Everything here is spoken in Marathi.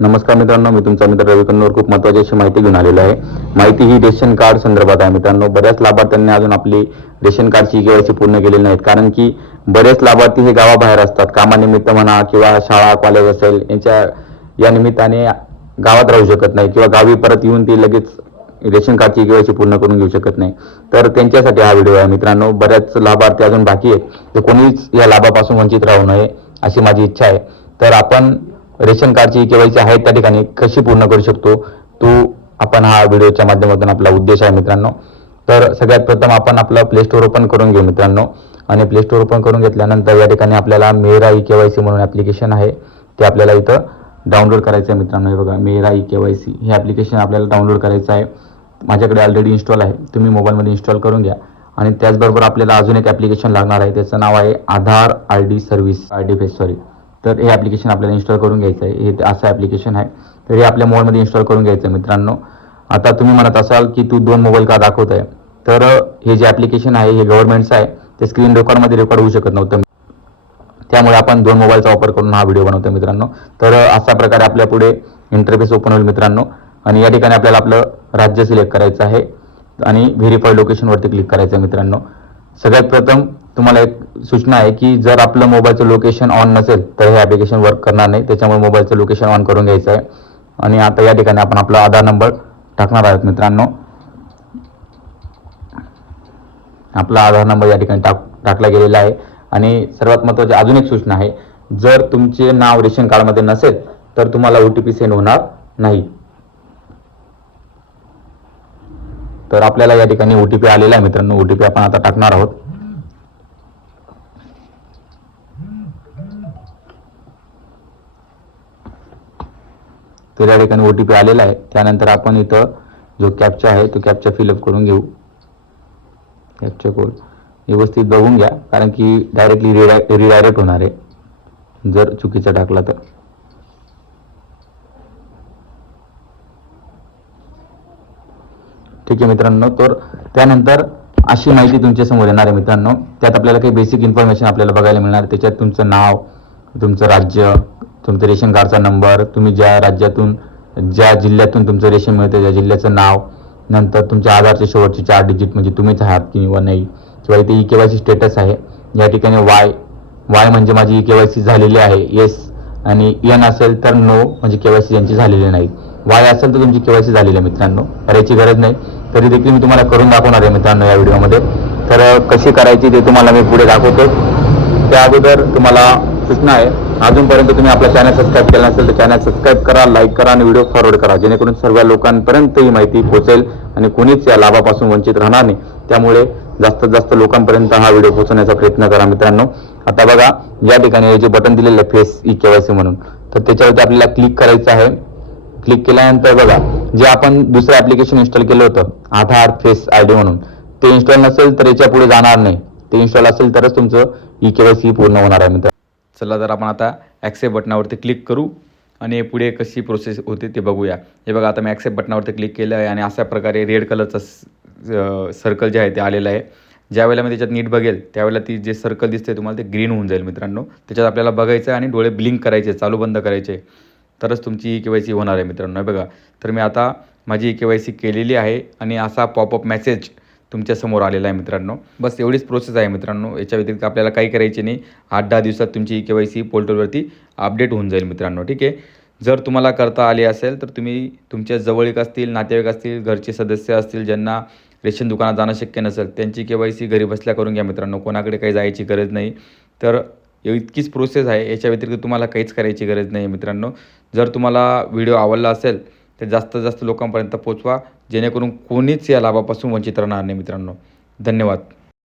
नमस्कार मित्रांनो, मी तुमचा मित्र रवी कन्नूर खूप महत्त्वाची अशी माहिती घेऊन आलेलो आहे. माहिती ही रेशन कार्ड संदर्भात आहे मित्रांनो. बऱ्याच लाभार्थ्यांनी अजून आपली रेशन कार्डची केवायसी पूर्ण केलेली नाहीत, कारण की बरेच लाभार्थी हे गावाबाहेर असतात, कामानिमित्त म्हणा किंवा शाळा कॉलेज असेल यांच्या या निमित्ताने गावात राहू शकत नाही किंवा गावी परत येऊन ती लगेच रेशन कार्डची केवायसी पूर्ण करून घेऊ शकत नाही. तर त्यांच्यासाठी हा व्हिडिओ आहे मित्रांनो. बऱ्याच लाभार्थी अजून बाकी आहेत, तर कोणीच या लाभापासून वंचित राहू नये अशी माझी इच्छा आहे. तर आपण रेशन कार्डची केवायसी आहे त्या ठिकाणी कशी पूर्ण करू शकतो आपण हा व्हिडिओच्या माध्यमातून आपला उद्देश आहे मित्रांनो. तर सगळ्यात प्रथम आपण आपलं प्ले स्टोर ओपन करून घेऊ मित्रांनो. आणि प्ले स्टोर ओपन करून घेतल्यानंतर या ठिकाणी आपल्याला मेरा ई केवायसी म्हणून ॲप्लिकेशन आहे, ते आपल्याला इथं डाउनलोड करायचं आहे मित्रांनो. हे बघा, मेरा ई केवायसी हे ॲप्लिकेशन आपल्याला डाउनलोड करायचं आहे. माझ्याकडे ऑलरेडी इन्स्टॉल आहे, तुम्ही मोबाईलमध्ये इन्स्टॉल करून घ्या. आणि त्याचबरोबर आपल्याला अजून एक ॲप्लिकेशन लागणार आहे, त्याचं नाव आहे आधार ID सर्व्हिस तर हे ॲप्लिकेशन आपल्याला इन्स्टॉल करून घ्यायचं आहे. हे असं ॲप्लिकेशन आहे, तर हे आपल्या मोबाईलमध्ये इन्स्टॉल करून घ्यायचं आहे मित्रांनो. आता तुम्ही म्हणत असाल की तू 2 मोबाईल का दाखवत आहे, तर हे जे ॲप्लिकेशन आहे हे गव्हर्नमेंटचं आहे, ते स्क्रीन रेकॉर्डमध्ये रेकॉर्ड होऊ शकत नव्हतं, त्यामुळे आपण 2 मोबाईलचा वापर करून हा व्हिडिओ बनवतो मित्रांनो. तर अशा प्रकारे आपल्या पुढे इंटरफेस ओपन होईल मित्रांनो. आणि या ठिकाणी आपल्याला आपलं राज्य सिलेक्ट करायचं आहे आणि व्हेरीफाईड लोकेशनवरती क्लिक करायचं आहे मित्रांनो. सगळ्यात प्रथम तुम्हाला एक सूचना आहे की जर आपलं मोबाईलचं लोकेशन ऑन नसेल तर हे ॲप्लिकेशन वर्क करणार नाही, त्याच्यामुळे मोबाईलचं लोकेशन ऑन करून घ्यायचं आहे. आणि आता या ठिकाणी आपण आपला आधार नंबर टाकणार आहोत मित्रांनो. आपला आधार नंबर या ठिकाणी टाकला गेलेला आहे. आणि सर्वात महत्त्वाची अजून एक सूचना आहे, जर तुमचे नाव रेशन कार्डमध्ये नसेल तर तुम्हाला OTP सेंड होणार नाही. तर आपल्याला या ठिकाणी OTP आलेला आहे मित्रांनो. OTP आपण आता टाकणार आहोत. तर या ठिकाणी OTP आलेला आहे. त्यानंतर आपण इथं जो कॅप्चा आहे तो कॅप्चा फिलअप करून घेऊ. कॅप्चा कोड व्यवस्थित बघून घ्या, कारण की डायरेक्टली रिडायरेक्ट होणार आहे जर चुकीचा टाकला तर. ठीक आहे मित्रांनो. तर त्यानंतर अशी माहिती तुमच्या समोर येणार आहे मित्रांनो. त्यात आपल्याला काही बेसिक इन्फॉर्मेशन आपल्याला बघायला मिळणार. त्याच्यात तुमचं नाव, तुमचं राज्य, तुमचं रेशन कार्डचा नंबर, तुम्ही ज्या राज्यातून ज्या जिल्ह्यातून तुमचं रेशन मिळतं त्या जिल्ह्याचं नाव, नंतर तुमच्या आधारचे शेवटचे 4 डिजिट म्हणजे तुम्हीच आहात किंवा नाही, किंवा इथे केवायसी स्टेटस आहे. या ठिकाणी वाय म्हणजे माझी केवायसी झालेली आहे, येस. आणि N असेल तर नो म्हणजे केवायसी यांची झालेली नाही. वाय असेल तर तुमची केवायसी झालेली आहे मित्रांनो, करायची गरज नाही. तरी देखील मी तुम्हाला करून दाखवणार आहे मित्रांनो या व्हिडिओमध्ये. तर कशी करायची ते तुम्हाला मी पुढे दाखवतो. त्या अगोदर तुम्हाला सूचना आहे, अजूनपर्यंत तुम्ही आपला चॅनल सबस्क्राईब केला नसेल तर चॅनल सबस्क्राईब करा, लाईक करा आणि व्हिडिओ फॉरवर्ड करा, जेणेकरून सर्व लोकांपर्यंत ही माहिती पोहोचेल आणि कोणीच या लाभापासून वंचित राहणार नाही. त्यामुळे जास्तीत जास्त लोकांपर्यंत हा व्हिडिओ पोहोचवण्याचा प्रयत्न करा मित्रांनो. आता बघा, या ठिकाणी जे बटन दिलेलं आहे फेस ई केवायसी म्हणून, तर त्याच्यावरती आपल्याला क्लिक करायचं आहे. क्लिक केल्यानंतर बघा, जे आपण दुसरं ॲप्लिकेशन इन्स्टॉल केलं होतं आधार फेस ID म्हणून, ते इन्स्टॉल नसेल तर याच्या पुढे जाणार नाही. ते इन्स्टॉल असेल तरच तुमचं ई केवायसी पूर्ण होणार आहे मित्रांनो. चला, तर आपण आता ॲक्सेप्ट बटनावरती क्लिक करू आणि पुढे कशी प्रोसेस होते ते बघूया. हे बघा, आता मी ॲक्सेप्ट बटनावरती क्लिक केलं आहे आणि अशा प्रकारे रेड कलरचं सर्कल जे आहे ते आलेलं आहे. ज्यावेळेला मी त्याच्यात नीट बघेल त्यावेळेला ती जे सर्कल दिसते तुम्हाला ते ग्रीन होऊन जाईल मित्रांनो. त्याच्यात आपल्याला बघायचं आहे आणि डोळे ब्लिंक करायचे, चालू बंद करायचे, तरच तुमची ई केवायसी होणार आहे मित्रांनो. बघा, तर मी आता माझी ई केवायसी केलेली आहे आणि असा पॉपअप मेसेज तुमच्यासमोर आलेला आहे मित्रांनो. बस एवढीच प्रोसेस आहे मित्रांनो. याच्या व्यतिरिक्त आपल्याला काही करायचे नाही. 8-10 दिवसात तुमची ई केवायसी पोर्टलवरती अपडेट होऊन जाईल मित्रांनो. ठीक आहे. जर तुम्हाला करता आली असेल तर तुम्ही तुमच्या जवळीक असतील, नातेवाईक असतील, घरचे सदस्य असतील ज्यांना रेशन दुकानात जाणं शक्य नसेल, त्यांची केवायसी घरी बसल्या करून घ्या मित्रांनो. कोणाकडे काही जायची गरज नाही. तर इतकीच प्रोसेस आहे. याच्या व्यतिरिक्त तुम्हाला काहीच करायची गरज नाही मित्रांनो. जर तुम्हाला व्हिडिओ आवडला असेल तर जास्तीत जास्त लोकांपर्यंत पोहोचवा, जेणेकरून कोणीच या लाभापासून वंचित राहणार नाही मित्रांनो. धन्यवाद.